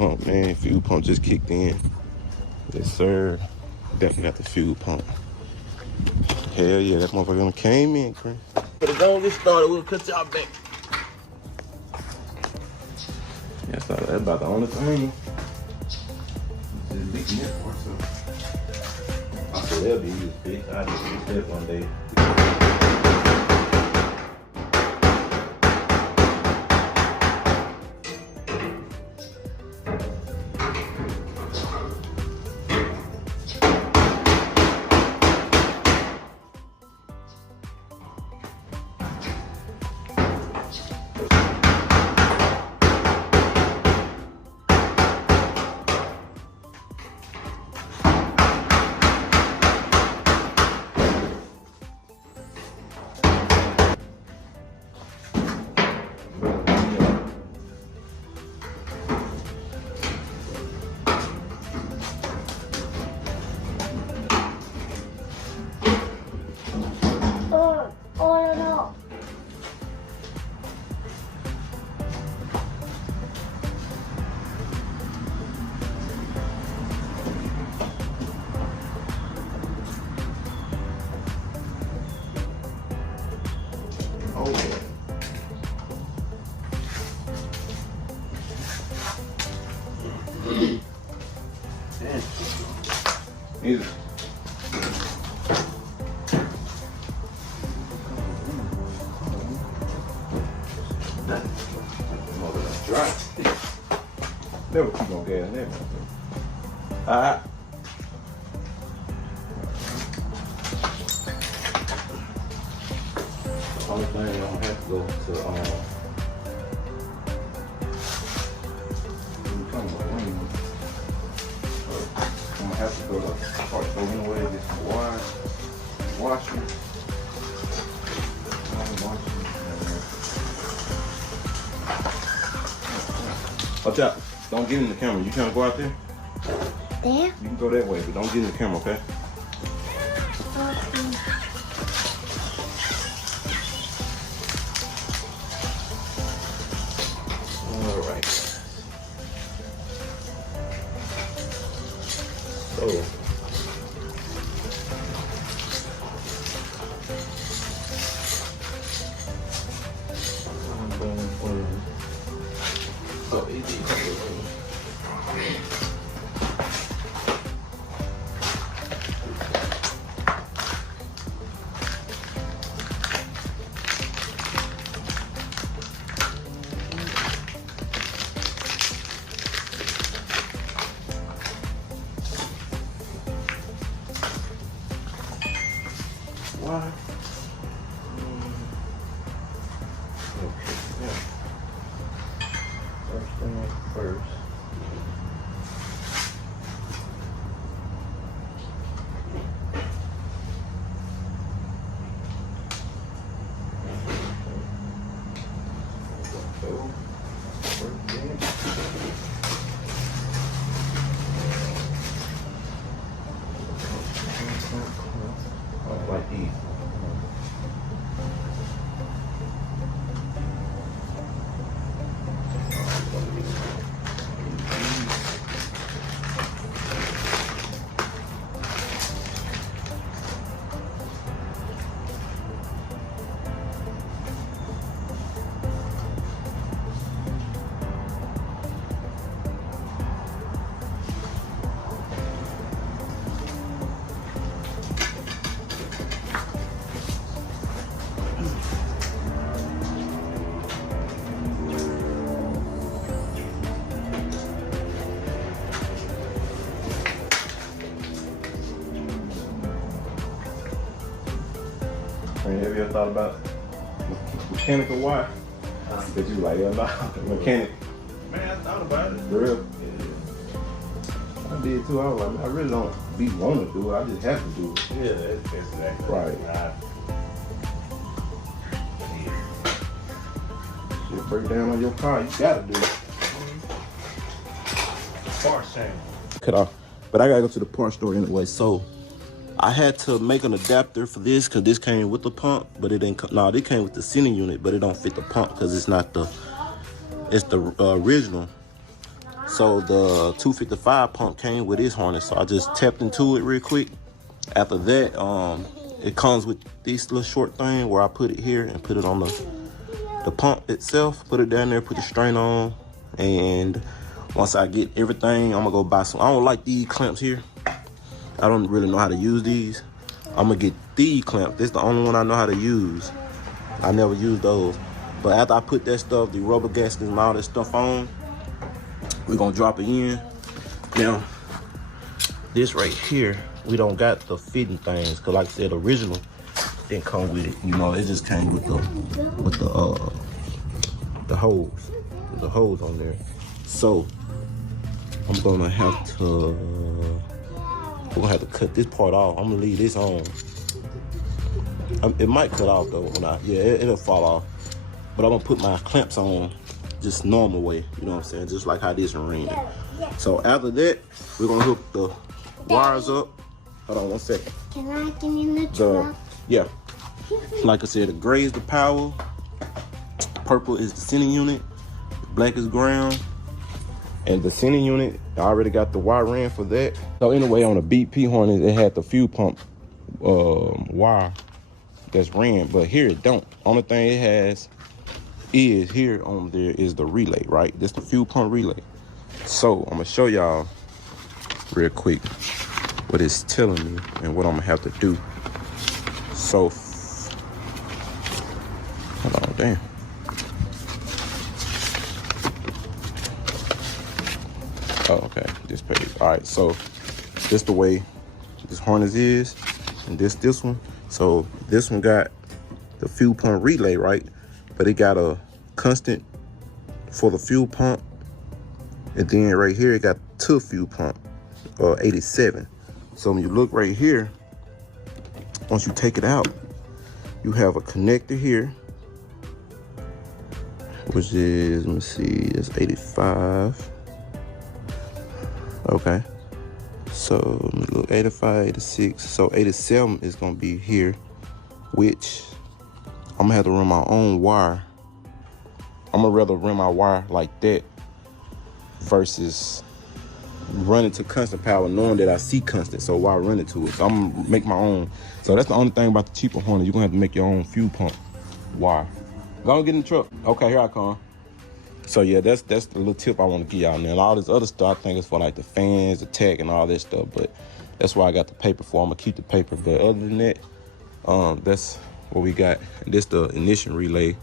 Oh man, fuel pump just kicked in. Yes sir. Definitely got the fuel pump. Hell yeah, that motherfucker done came in, Chris. But it don't get started, we'll cut y'all back. Yeah, so that's about the only thing. Just leaking it for so. I said that'll be used, bitch. I just use that one day. Easy. Dry. Never keep on getting there. Alright. The only thing I don't have to go to I'm gonna have to go to the parts store anyway, get some washing. Watch out, don't get in the camera. You trying to go out there? There? You can go that way, but don't get in the camera, okay? Alright. So. Why? Okay, yeah. First thing first. Like these. Have you ever thought about mechanical wire? That you like, yeah, nah, mechanic. Man, I thought about it. For real? Yeah. I did too. I was like, I really don't want to do it. I just have to do it. Yeah, that's exactly right. Shit break down on your car, you gotta do it. Parts change. Cut off. But I gotta go to the parts store anyway, so I had to make an adapter for this because this came with the pump, but it didn't. No, it came with the seating unit, but it don't fit the pump because it's not the. It's the original. So the 255 pump came with this harness, so I just tapped into it real quick. After that, it comes with this little short thing where I put it here and put it on the pump itself, put it down there, put the strain on, and once I get everything, I'm gonna go buy some. I don't like these clamps here. I don't really know how to use these. I'm gonna get these clamps. This is the only one I know how to use. I never use those. But after I put that stuff, the rubber gaskets and all that stuff on, we're gonna drop it in. Now, this right here, we don't got the fitting things, cause like I said, original didn't come with it. You know, it just came with the hose on there. So I'm gonna have to, we're gonna have to cut this part off. I'm gonna leave this on. It might cut off though when it'll fall off. But I'm gonna put my clamps on just normal way, you know what I'm saying? Just like how this ran. So after that, we're gonna hook the wires up. Hold on 1 second. Can I get in the truck? Yeah. Like I said, the gray is the power, purple is the sending unit, black is ground, and the sending unit, I already got the wire ran for that. So anyway, on the BP harness, it had the fuel pump wire that's ran, but here it don't. Only thing it has is here on there is the relay, right? This the fuel pump relay. So I'm gonna show y'all real quick what it's telling me and what I'm gonna have to do. So, hold on, damn. Oh, okay, this page. All right, so this the way this harness is, and this one. So this one got the fuel pump relay, right? But it got a constant for the fuel pump, and then right here it got 2 fuel pump, 87. So when you look right here, once you take it out, you have a connector here, which is, let me see, it's 85. Okay, so let me look, 85, 86, so 87 is gonna be here, which I'm gonna have to run my own wire. I'm gonna rather run my wire like that versus running to constant power, knowing that I see constant, so why run it to it? So I'm gonna make my own. So that's the only thing about the cheaper harness. You're gonna have to make your own fuel pump wire. Go and get in the truck. Okay, here I come. So yeah, that's the little tip I want to give y'all. And all this other stuff I think is for like the fans, the tech, and all that stuff. But that's why I got the paper for. I'm gonna keep the paper. But other than that, that's what we got. And this the ignition relay.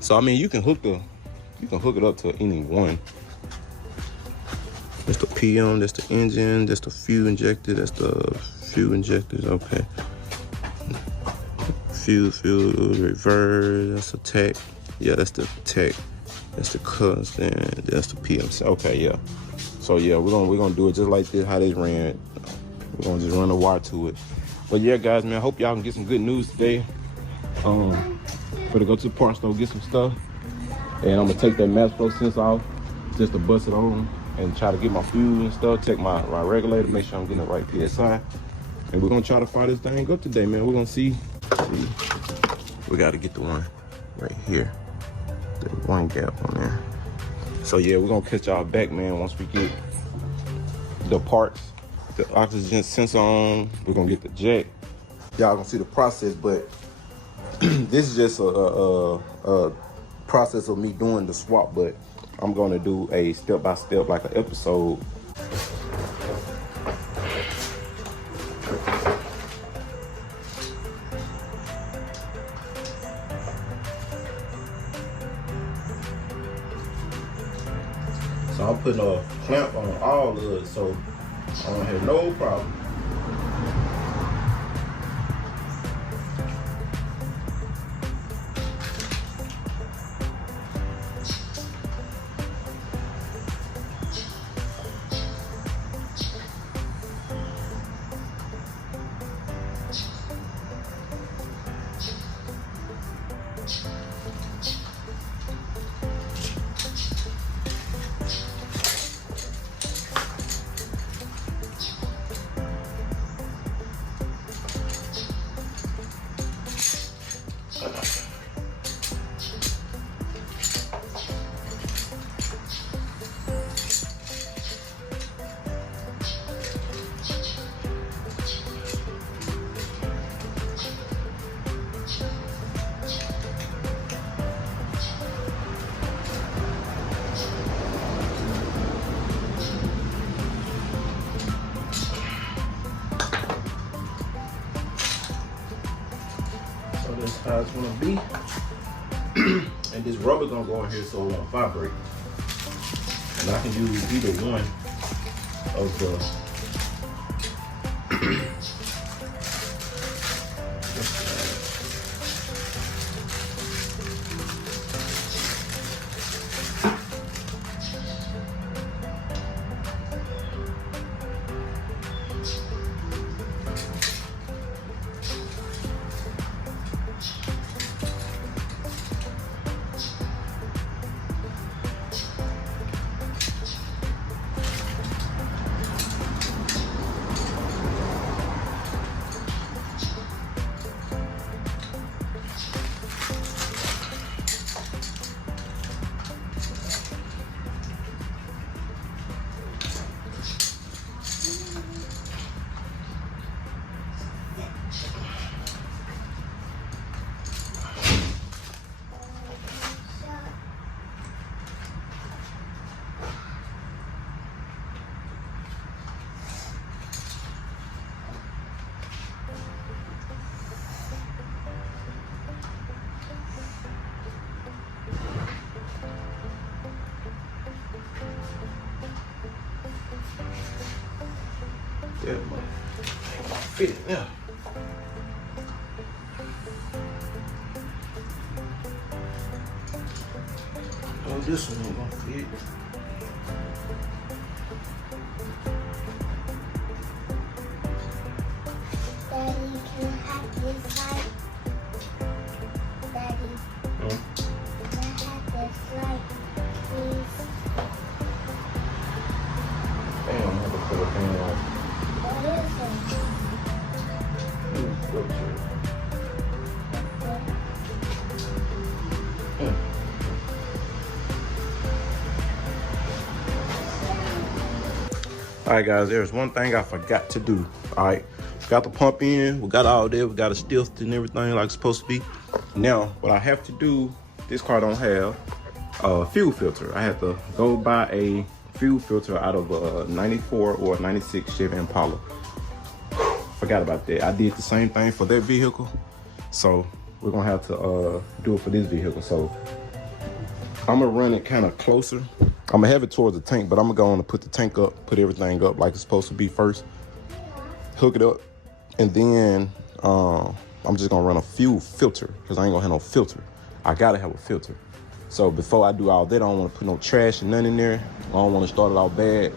So I mean, you can hook it up to any one. That's the PM, that's the engine, that's the fuel injector, that's the fuel injectors. Okay. Fuel, reverse, that's the tech. Yeah, that's the tech. That's the constant, that's the PM. Okay, yeah. So yeah, we're gonna do it just like this, how they ran it. We're gonna just run a wire to it. But yeah, guys, man, I hope y'all can get some good news today. For to go to the parts store, get some stuff. And I'm gonna take that mass flow sensor off just to bust it on and try to get my fuel and stuff, check my regulator, make sure I'm getting the right PSI. And we're gonna try to fire this thing up today, man. We're gonna see. We gotta get the one right here. The one gap on there. So yeah, we're gonna catch y'all back, man, once we get the parts, the oxygen sensor on. We're gonna get the jack. Y'all gonna see the process, but this is just a process of me doing the swap, but I'm gonna do a step-by-step, like an episode. So I'm putting a clamp on all of it, so I don't have no problem. it's gonna be. And this rubber gonna go in here so it won't vibrate. And I can use either one of the yeah, ain't gonna fit it now. Oh, this one ain't gonna fit. Daddy, can I have this light? Daddy, can I have this light, please? Damn, I'm gonna put a thing on. What is it? All right, guys, there's one thing I forgot to do. All right, got the pump in, we got all there, we got a stilt and everything like it's supposed to be. Now, what I have to do, this car don't have a fuel filter. I have to go buy a fuel filter out of a 94 or 96 Chevy Impala. Forgot about that. I did the same thing for that vehicle, so we're gonna have to do it for this vehicle. So I'm gonna run it kind of closer. I'm gonna have it towards the tank, but I'm gonna go on and put the tank up, put everything up like it's supposed to be first, hook it up, and then I'm just gonna run a fuel filter because I ain't gonna have no filter. I gotta have a filter. So before I do all that, I don't want to put no trash and nothing in there. I don't want to start it out bad.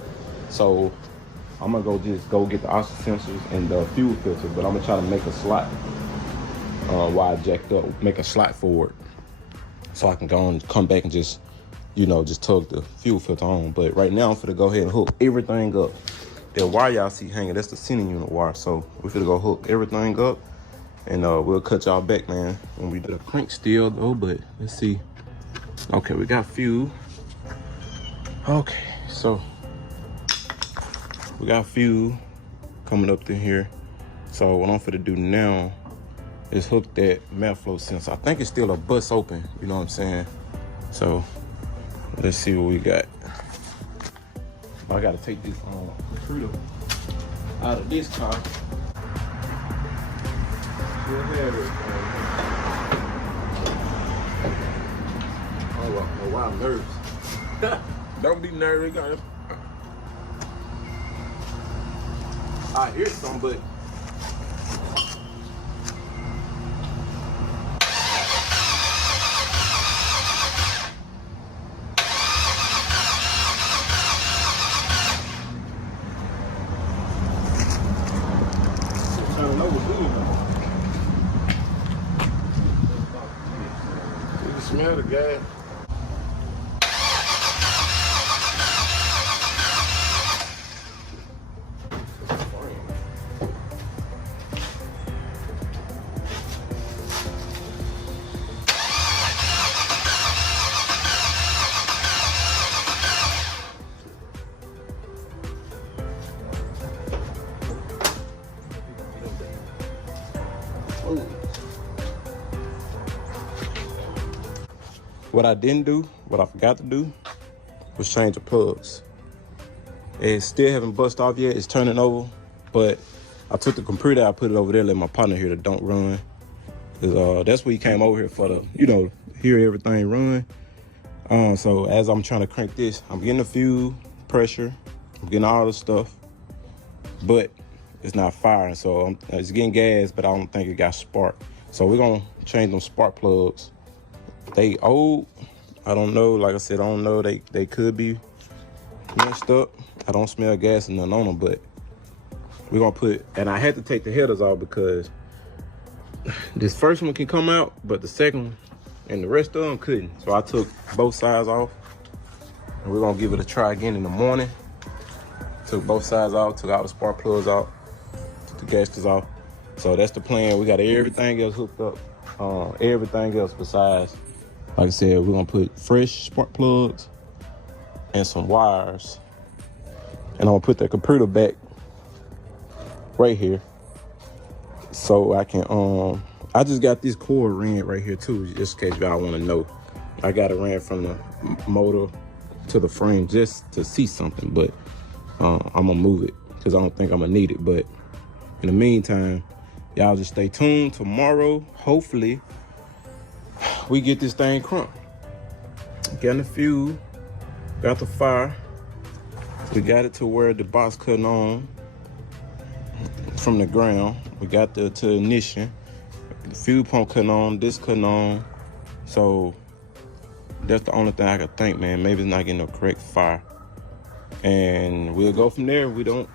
So I'm gonna go get the oxygen sensors and the fuel filter, but I'm gonna try to make a slot while I jacked up, make a slot forward, so I can go and come back and just, you know, just tug the fuel filter on. But right now I'm finna go ahead and hook everything up. That wire y'all see hanging, that's the sending unit wire. So we're finna go hook everything up, and we'll cut y'all back, man, when we do the crank still though. But let's see. Okay, we got fuel. Okay, so we got fuel coming up in here. So what I'm finna do now is hook that map flow sensor. I think it's still a bus open, you know what I'm saying? So let's see what we got. I gotta take this intruder out of this car. Still have it. Oh, wow, I'm nervous. Don't be nervous, guys. I hear some, but you can smell the gas. What I didn't do, what I forgot to do, was change the plugs. It still haven't bust off yet, it's turning over, but I took the computer, I put it over there, let my partner here that don't run. 'Cause, that's what he came over here for, the, hear everything run. So as I'm trying to crank this, I'm getting the fuel pressure, I'm getting all the stuff, but it's not firing. So it's getting gas, but I don't think it got spark. So we're gonna change them spark plugs. They old, I don't know. Like I said, I don't know. They could be messed up. I don't smell gas and nothing on them, but we're gonna put, and I had to take the headers off because this first one can come out, but the second one and the rest of them couldn't. So I took both sides off, and we're gonna give it a try again in the morning. Took both sides off, took all the spark plugs out, took the gaskets off. So that's the plan. We got everything else hooked up. Everything else besides, like I said, we're gonna put fresh spark plugs and some wires. And I'm gonna put the computer back right here. So I can, I just got this cord ran right here too, just in case y'all wanna know. I got it ran from the motor to the frame just to see something, but I'm gonna move it because I don't think I'm gonna need it. But in the meantime, y'all just stay tuned. Tomorrow, hopefully, we get this thing crunked. Got the fuel, got the fire. We got it to where the box cutting on from the ground. We got to ignition. The fuel pump cutting on, this cutting on. So that's the only thing I could think, man. Maybe it's not getting no correct fire. And we'll go from there. We don't